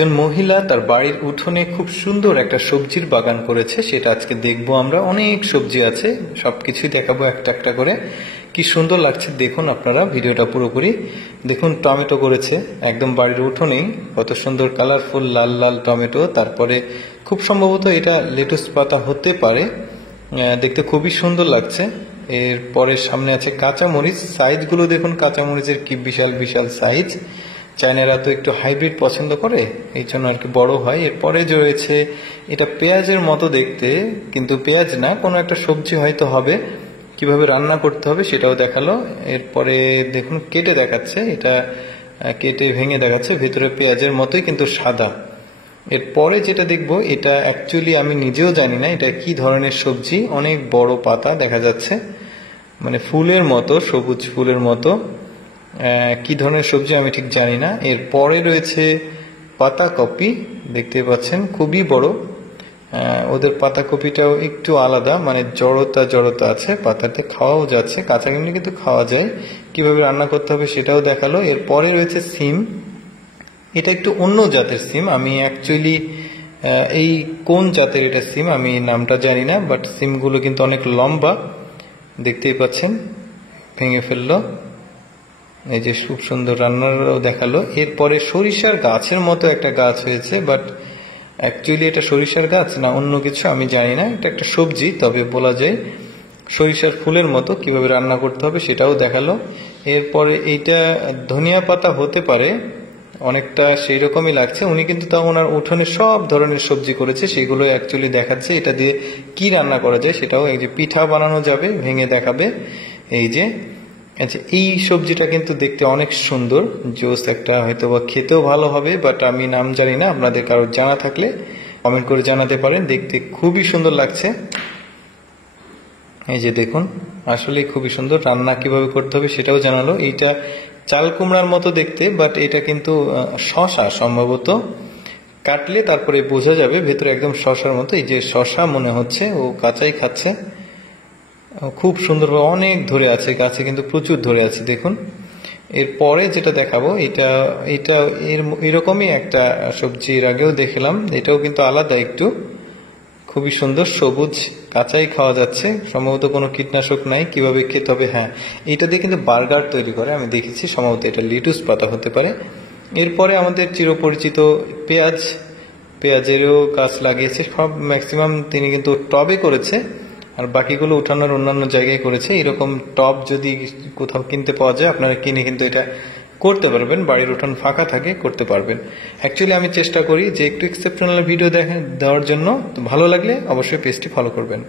একজন মহিলা তার বাড়ির উঠোনে খুব সুন্দর একটা সবজির বাগান করেছে, সেটা আজকে দেখবো আমরা। অনেক সবজি আছে, সবকিছুই দেখাবো একটা একটা করে। কি সুন্দর লাগছে দেখুন আপনারা ভিডিওটা পুরোপুরি দেখুন। টমেটো করেছে একদম বাড়ির উঠোনেই, কত সুন্দর কালারফুল লাল লাল টমেটো। তারপরে খুব সম্ভবত এটা লেটুস পাতা হতে পারে, দেখতে খুবই সুন্দর লাগছে। এরপরে সামনে আছে কাঁচামরিচ, সাইজগুলো দেখুন কাঁচামরিচের কি বিশাল বিশাল সাইজ। চায়নারা তো একটু হাইব্রিড পছন্দ করে, এই জন্য আর কি বড় হয়। এরপরে যে রয়েছে এটা পেঁয়াজের মতো দেখতে, কিন্তু পেঁয়াজ না, কোনো একটা সবজি হয়তো হবে। কিভাবে রান্না করতে হবে সেটাও দেখালো। এরপরে দেখুন কেটে দেখাচ্ছে, এটা কেটে ভেঙে দেখাচ্ছে, ভেতরে পেঁয়াজের মতোই কিন্তু সাদা। এরপরে যেটা দেখবো এটা অ্যাকচুয়ালি আমি নিজেও জানি না এটা কি ধরনের সবজি। অনেক বড় পাতা দেখা যাচ্ছে, মানে ফুলের মতো, সবুজ ফুলের মতো। কি ধরনের সবজি আমি ঠিক জানি না। এরপরে রয়েছে পাতাকপি, দেখতে পাচ্ছেন খুবই বড়। ওদের পাতাকপিটাও একটু আলাদা, মানে জড়তা জড়তা আছে, পাতাতে খাওয়াও যাচ্ছে, কাঁচা এমনি কিন্তু খাওয়া যায়। কিভাবে রান্না করতে হবে সেটাও দেখালো। এরপরে রয়েছে সিম, এটা একটু অন্য জাতের সিম। আমি অ্যাকচুয়ালি এই কোন জাতের এটা সিম আমি নামটা জানি না, বাট সিমগুলো কিন্তু অনেক লম্বা, দেখতেই পাচ্ছেন। ভেঙে ফেললো, এই যে খুব সুন্দর রান্নারও দেখালো। এরপরে সরিষার গাছের মতো একটা গাছ হয়েছে, বাট অ্যাকচুয়ালি এটা সরিষার গাছ না অন্য কিছু আমি জানি না। এটা একটা সবজি, তবে বলা যায় সরিষার ফুলের মতো। কিভাবে রান্না করতে হবে সেটাও দেখালো। এরপরে এইটা ধনিয়া পাতা হতে পারে, অনেকটা সেই রকমই লাগছে। উনি কিন্তু তা ওনার উঠোনে সব ধরনের সবজি করেছে, সেগুলো অ্যাকচুয়ালি দেখাচ্ছে। এটা দিয়ে কি রান্না করা যায় সেটাও, এই যে পিঠা বানানো যাবে, ভেঙে দেখাবে। এই যে আচ্ছা, এই সবজিটা কিন্তু দেখতে অনেক সুন্দর, জোস একটা, হয়তো বা খেতেও ভালো হবে, বাট আমি নাম জানি না। আপনাদের কারো জানা থাকলে কমেন্ট করে জানাতে পারেন। দেখতে খুবই সুন্দর লাগছে, এই যে দেখুন, আসলে খুবই সুন্দর। রান্না কিভাবে করতে হবে সেটাও জানালো। এইটা চাল কুমড়ার মতো দেখতে, বাট এটা কিন্তু শশা সম্ভবত। কাটলে তারপরে বোঝা যাবে, ভেতরে একদম শশার মতো। এই যে শশা মনে হচ্ছে, ও কাঁচাই খাচ্ছে। খুব সুন্দরভাবে অনেক ধরে আছে গাছে, কিন্তু প্রচুর ধরে আছে দেখুন। এরপরে যেটা দেখাবো এটা এটা এরকমই একটা সবজি এর আগেও দেখলাম, এটাও কিন্তু আলাদা একটু। খুবই সুন্দর, সবুজ, কাঁচাই খাওয়া যাচ্ছে, সম্ভবত কোনো কীটনাশক নাই। কিভাবে খেতে হবে, হ্যাঁ এটা দিয়ে কিন্তু বার্গার তৈরি করে আমি দেখেছি, সম্ভবত এটা লেটুস পাতা হতে পারে। এরপরে আমাদের চিরপরিচিত পেঁয়াজ, পেঁয়াজেরও গাছ লাগিয়েছে। সব ম্যাক্সিমাম তিনি কিন্তু টবে করেছে, আর বাকিগুলো উঠানোর অন্যান্য জায়গায় করেছে। এরকম টব যদি কোথাও কিনতে পাওয়া যায় আপনারা কিনে কিন্তু এটা করতে পারবেন, বাড়ির উঠান ফাঁকা থাকে করতে পারবেন। অ্যাকচুয়ালি আমি চেষ্টা করি যে একটু এক্সেপশনাল ভিডিও দেওয়ার জন্য। তো ভালো লাগলে অবশ্যই পেজটি ফলো করবেন।